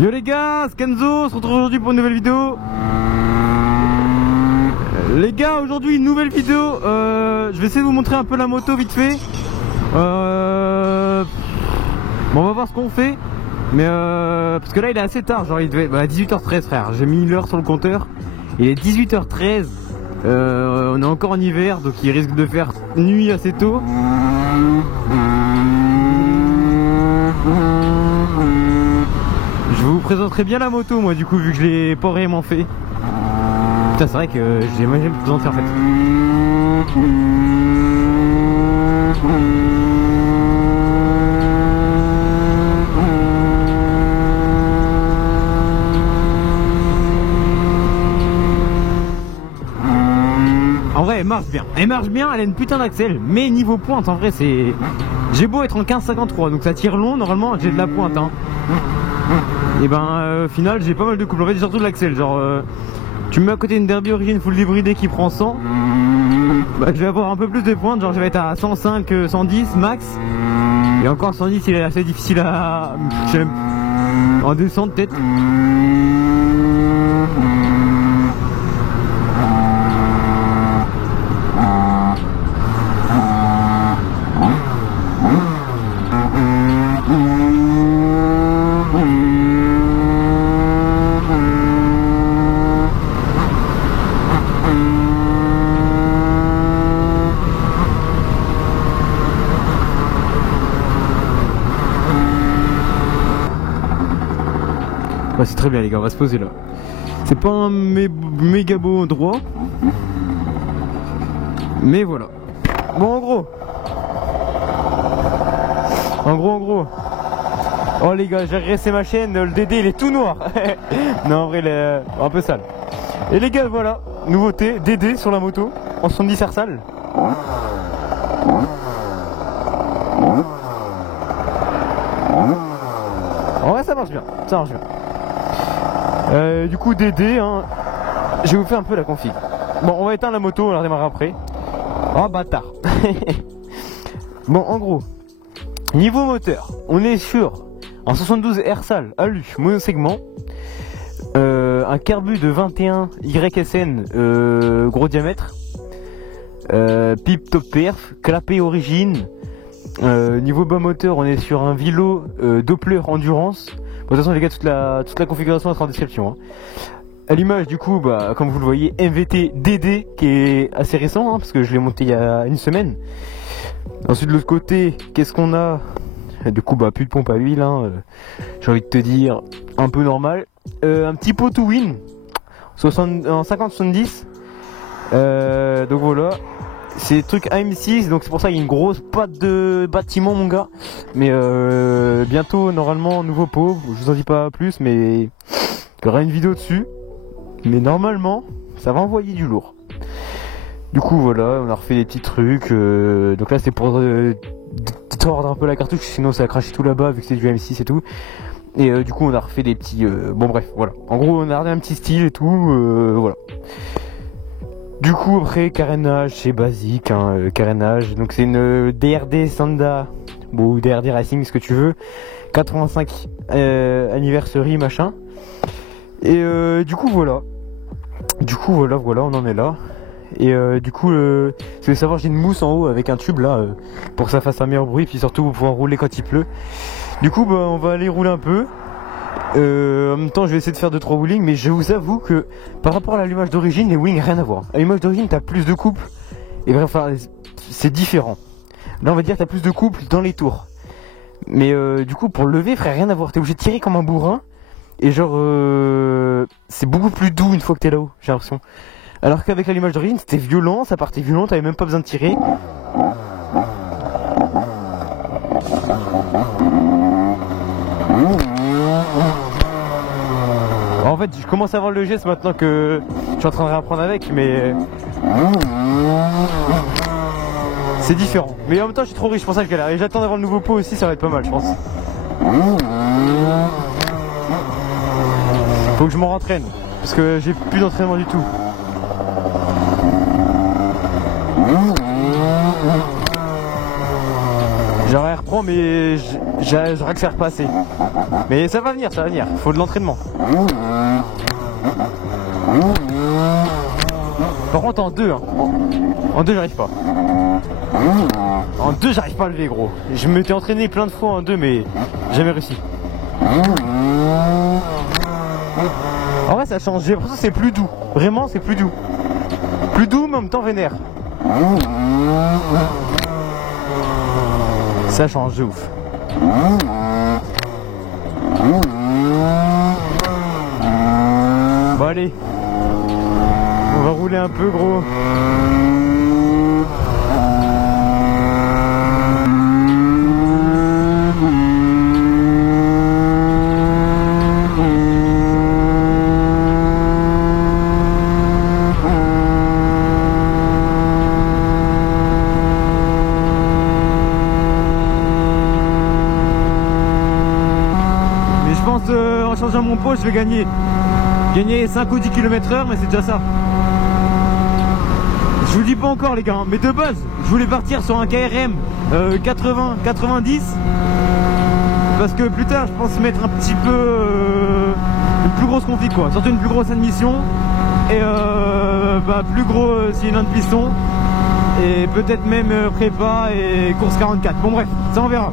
Yo les gars, c'est Kenzo, on se retrouve aujourd'hui pour une nouvelle vidéo. Les gars, aujourd'hui une nouvelle vidéo. Je vais essayer de vous montrer un peu la moto vite fait. Bon, on va voir ce qu'on fait. Mais parce que là il est assez tard, genre il devait à 18h13 frère. J'ai mis l'heure sur le compteur. Il est 18h13. On est encore en hiver, donc il risque de faire nuit assez tôt. Je vous présenterai bien la moto moi du coup, vu que je l'ai pas réellement fait. Putain, c'est vrai que j'ai jamais présenté en fait. En vrai elle marche bien, elle a une putain d'axel, mais niveau pointe en vrai c'est... J'ai beau être en 15,53 donc ça tire long, normalement j'ai de la pointe hein. Et ben au final j'ai pas mal de couple, en fait surtout de l'axel, genre tu me mets à côté d'une Derby Origin full débridée qui prend 100, bah je vais avoir un peu plus de pointe, genre je vais être à 105, 110 max. Et encore 110 il est assez difficile à... en descente peut-être. Ouais, c'est très bien les gars, on va se poser là. C'est pas un méga beau endroit, mais voilà. Bon en gros. Oh les gars, j'ai regressé ma chaîne, le DD il est tout noir. Non en vrai il est un peu sale. Et les gars voilà, nouveauté, DD sur la moto, en 70 R sale. En vrai ça marche bien, du coup DD hein, je vais vous faire un peu la config. Bon on va éteindre la moto, on la redémarrer après. Oh bâtard. Bon en gros, niveau moteur, on est sur un 72 R sale alu monosegment, un carbu de 21 YSN gros diamètre, pipe top perf, clapet origine. Niveau bas moteur on est sur un Vilo Doppler endurance. Bon, de toute façon les gars toute la configuration sera en description hein. À l'image du coup bah comme vous le voyez MVT DD qui est assez récent hein, parce que je l'ai monté il y a une semaine. Ensuite de l'autre côté qu'est-ce qu'on a? Du coup bah plus de pompe à huile hein, j'ai envie de te dire un peu normal. Un petit pot to win en 50-70, donc voilà. C'est des trucs AM6 donc c'est pour ça qu'il y a une grosse patte de bâtiment mon gars. Mais bientôt normalement nouveau pot, je vous en dis pas plus mais il y aura une vidéo dessus. Mais normalement ça va envoyer du lourd. Du coup voilà, on a refait des petits trucs, donc là c'est pour tordre un peu la cartouche sinon ça a craché tout là-bas vu que c'est du AM6 et tout. Et du coup on a refait des petits... bon bref voilà, en gros on a gardé un petit style et tout, voilà. Du coup après carénage c'est basique hein, carénage, donc c'est une DRD Sanda, bon DRD Racing ce que tu veux, 85 anniversary machin. Et du coup voilà on en est là. Et du coup si vous voulez savoir j'ai une mousse en haut avec un tube là pour que ça fasse un meilleur bruit puis surtout pour pouvoir rouler quand il pleut. Du coup bah on va aller rouler un peu. En même temps je vais essayer de faire 2-3 wheelings, mais je vous avoue que par rapport à l'allumage d'origine les wheelings rien à voir. À l'allumage d'origine t'as plus de couple et bref enfin, c'est différent. Là on va dire t'as plus de couple dans les tours. Mais du coup pour lever frère rien à voir, t'es obligé de tirer comme un bourrin. Et genre c'est beaucoup plus doux une fois que t'es là-haut, j'ai l'impression. Alors qu'avec l'allumage d'origine c'était violent, ça partait violent, t'avais même pas besoin de tirer. En fait je commence à avoir le geste maintenant que je suis en train de réapprendre avec, mais c'est différent. Mais en même temps je suis trop riche pour ça que je galère. Et j'attends d'avoir le nouveau pot aussi, ça va être pas mal je pense. Faut que je m'en rentraîne parce que j'ai plus d'entraînement du tout. J'aurais reprends, mais j'aurais que faire passer. Mais ça va venir, faut de l'entraînement. Par contre en 2, hein. En 2 j'arrive pas. En 2 j'arrive pas à lever gros. Je m'étais entraîné plein de fois en 2 mais jamais réussi. En vrai ça change, j'ai l'impression que c'est plus doux. Vraiment c'est plus doux. Plus doux mais en même temps vénère. Ça change de ouf. Bon allez. On va rouler un peu gros. Mais je pense en changeant mon pot je vais gagner 5 ou 10 km/h mais c'est déjà ça. Je vous le dis pas encore les gars, hein, mais de base je voulais partir sur un KRM 80-90 parce que plus tard je pense mettre un petit peu une plus grosse config quoi, surtout une plus grosse admission et plus gros cylindre de piston et peut-être même prépa et course 44. Bon bref, ça on verra.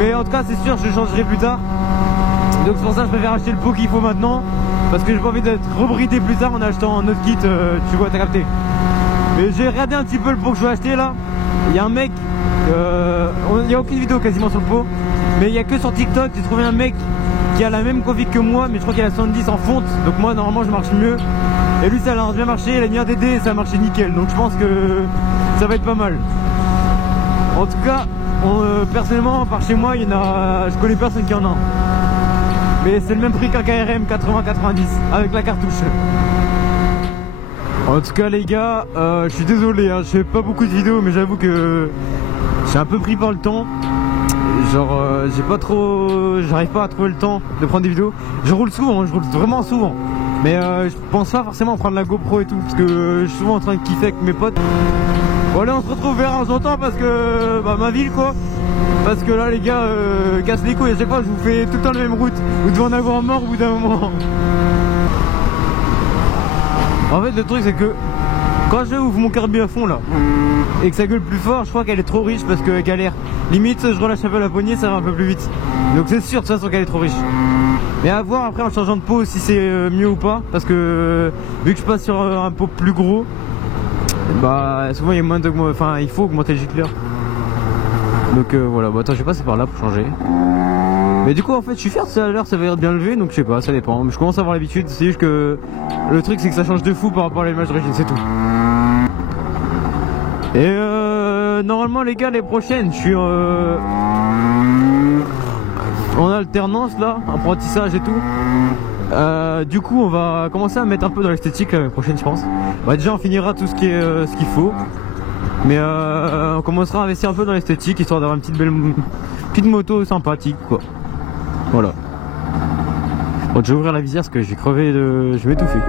Mais en tout cas c'est sûr je changerai plus tard. Donc c'est pour ça que je préfère acheter le pot qu'il faut maintenant. Parce que j'ai pas envie d'être rebridé plus tard en achetant un autre kit, tu vois, t'as capté. Mais j'ai regardé un petit peu le pot que je vais acheter là. Il y a un mec, il n'y a aucune vidéo quasiment sur le pot. Mais il y a que sur TikTok, j'ai trouvé un mec qui a la même config que moi. Mais je crois qu'il a 70 en fonte. Donc moi normalement je marche mieux. Et lui ça a bien marché, il a mis un DD et ça a marché nickel. Donc je pense que ça va être pas mal. En tout cas, personnellement par chez moi, je connais personne qui en a un. Mais c'est le même prix qu'un KRM 80-90 avec la cartouche. En tout cas les gars, je suis désolé, hein, je fais pas beaucoup de vidéos mais j'avoue que j'ai un peu pris par le temps. Genre j'ai pas trop, j'arrive pas à trouver le temps de prendre des vidéos. Je roule souvent, je roule vraiment souvent. Mais je pense pas forcément à prendre la GoPro et tout parce que je suis souvent en train de kiffer avec mes potes. Bon allez on se retrouve vers un temps parce que ma ville quoi. Parce que là les gars cassent les couilles, à chaque fois je vous fais tout le temps la même route. Vous devez en avoir mort au bout d'un moment. En fait le truc c'est que quand je ouvre mon carbu à fond là et que ça gueule plus fort, je crois qu'elle est trop riche parce qu'elle galère. Limite je relâche un peu la poignée, ça va un peu plus vite. Donc c'est sûr de toute façon qu'elle est trop riche. Mais à voir après en changeant de pot si c'est mieux ou pas. Parce que vu que je passe sur un pot plus gros, souvent il y a moins il faut augmenter le gicleur. Donc voilà, attends je vais passer par là pour changer. Mais du coup en fait je suis fier de ça, à l'heure ça va être bien levé donc je sais pas, ça dépend. Mais je commence à avoir l'habitude, c'est juste que le truc c'est que ça change de fou par rapport à l'image d'origine, c'est tout. Et normalement les gars les prochaines je suis en alternance là, apprentissage et tout. Du coup on va commencer à mettre un peu dans l'esthétique l'année prochaine je pense. Déjà on finira tout ce qui est ce qu'il faut. Mais on commencera à investir un peu dans l'esthétique histoire d'avoir une petite moto sympathique quoi. Voilà. Bon je vais ouvrir la visière parce que je vais crever je vais m'étouffer.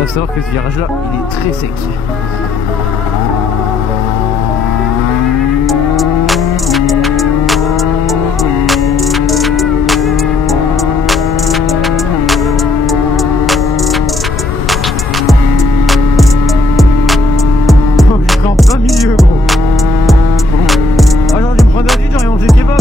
Il faut savoir que ce virage là il est très sec. Oh, je suis en plein milieu gros. Ah genre je vais me prendre la vie, j'aurais mangé kebab.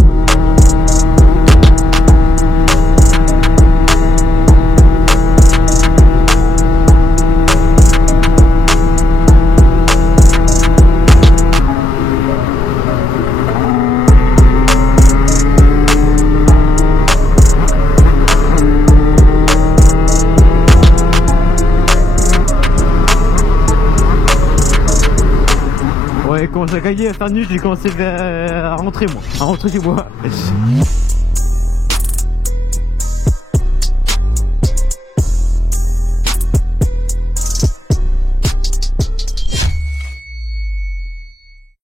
Ouais, quand j'ai gagné à faire nuit, j'ai commencé à rentrer moi. À rentrer chez moi.